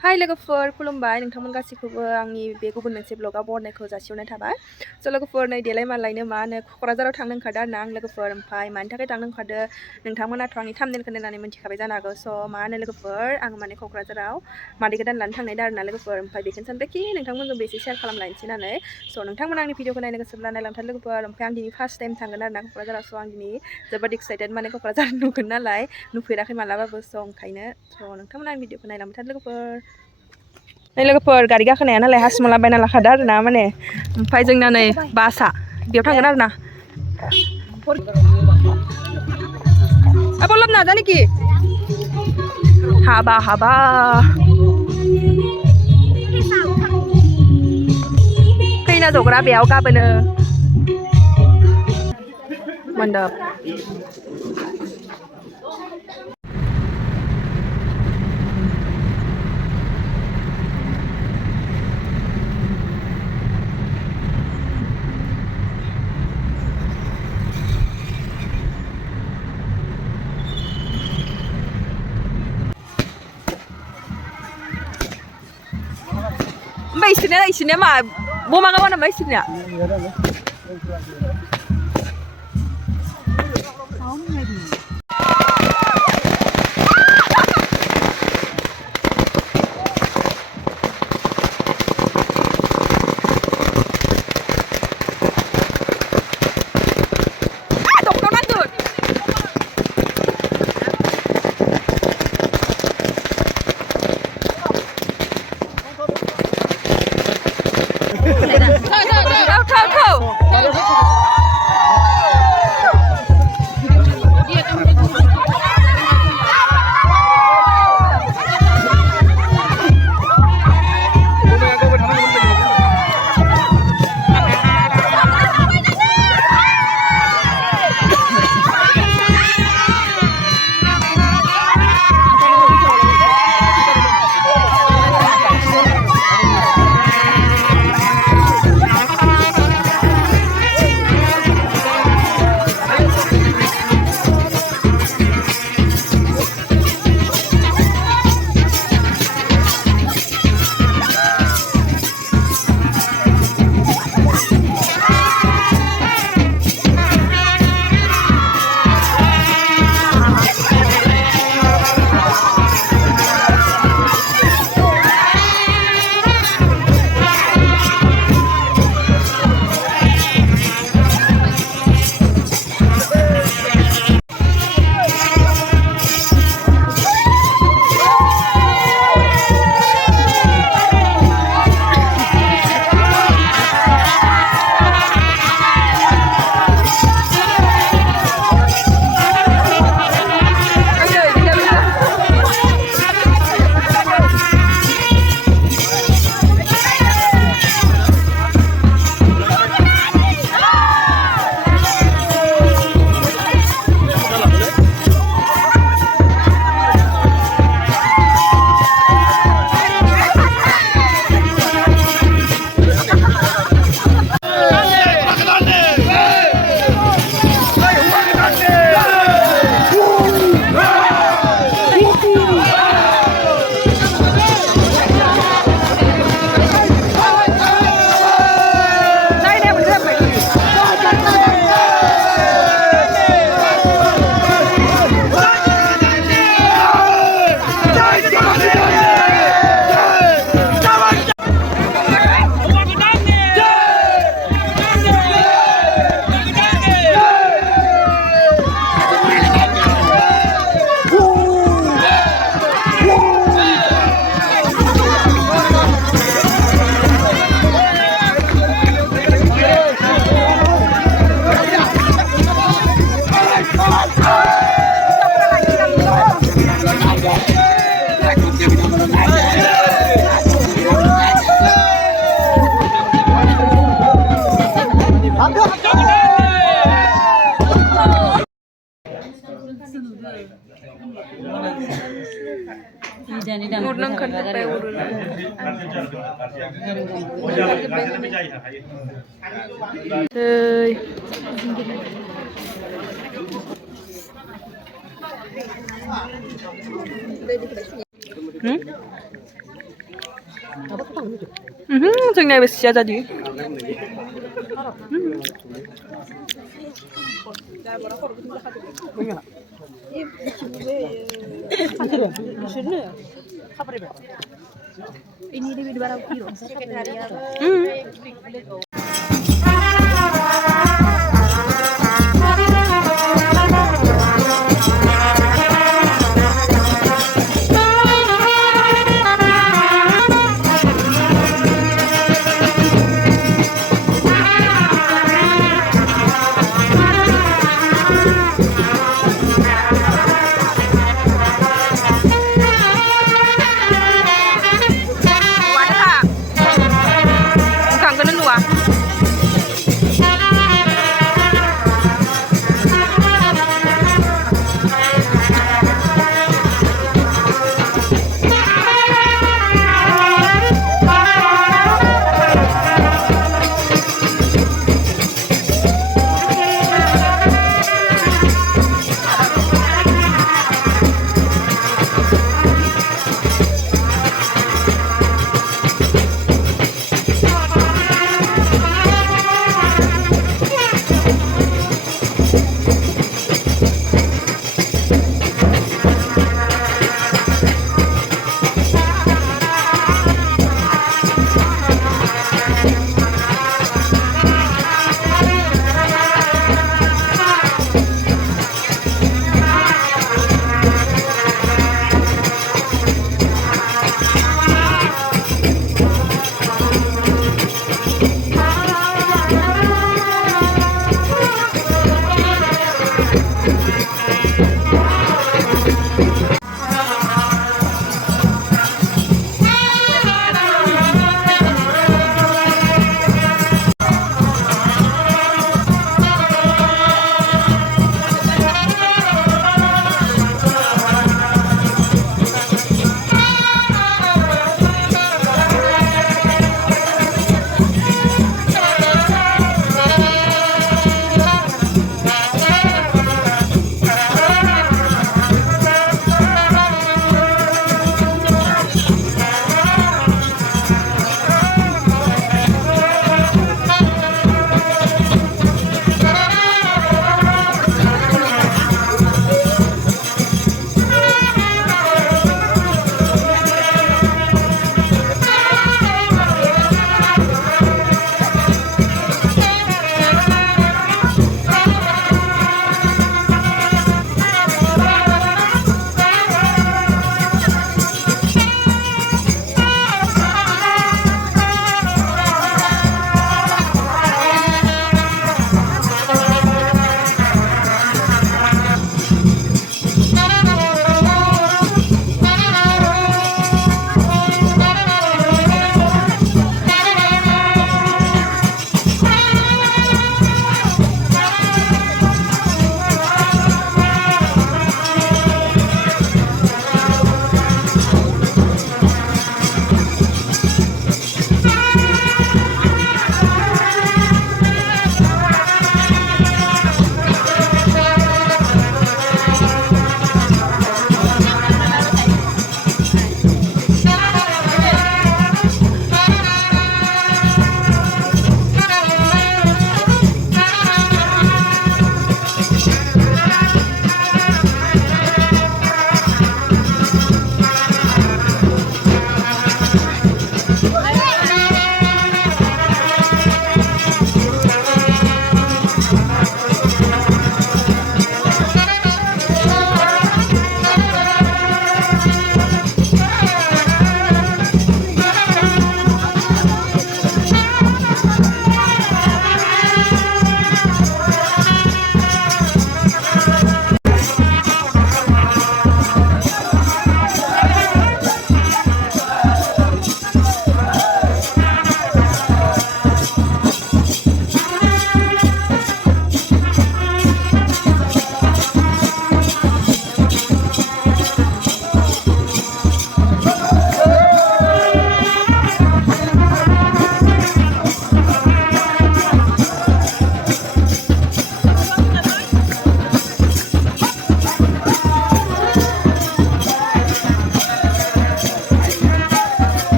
हाय लोगोफोर खुलुमबाय नोंथांमोन गासैखौबो आंनि बे गुबुन मोनसे ब्लगाव बरायनायखौ जासिहरनाय थाबाय स' लोगोफोर नै देलाय मालायनो मा होनो क'क्राझाराव थांनो ओंखारदों आरोना आं लोगोफोर ओमफ्राय मानि थाखाय थांनो ओंखारदों नोंथांमोनाथ' आंनि थाम्बनेलखौ नायनानै मिथिखाबाय जानो हागौ स' मा होनो लोगोफोर आं माने क'क्राझाराव मादै गोदान लानो थांनाय आरोना लोगोफोर ओमफ्राय बेखौनो सानबायखि नोंथांमोनजोंबो एसे शेयार खालामलायनोसै होननानै स' नोंथांमोना आंनि भिडिअखौ नायनो गोसोब्ला नायलांथार लोगोफोर ओमफ्राय आं दिनै फार्स्ट टाइम थांगोन आरोना क'क्राझाराव स' आं दिनै जोबोद एक्साइटेड माने क'क्राझार नुगोन नालाय नुफेराखै मालाबाबो स' ओंखायनो स' नोंथांमोना आंनि भिडिअखौ नायलांबाय थार लोगोफोर नै लोगोफोर गारि गाखोनाया नालाय हासिमला बायना लाखादो आरोना माने ओमफ्राय जोंना नै बासआ बेयाव थांगोन आरोना बल्लभ नाजा नेखि हाबा हाबा खैना जग्रा बेयाव गाबोनो मोनदों ओमफ्राय इसोरनिया मा बमा गाबा नामा इसोरनिया Urunang kanpai urunang. जोंनिया बेसेया जादि Bukan kena luar.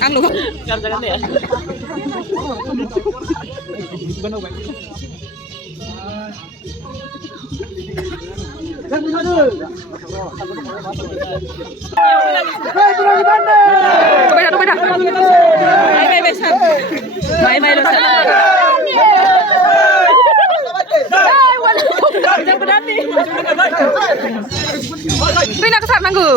Ang lupa. Jangan ya. Beda. Mai lo sa. Jangan berani. Pina kesat manggu.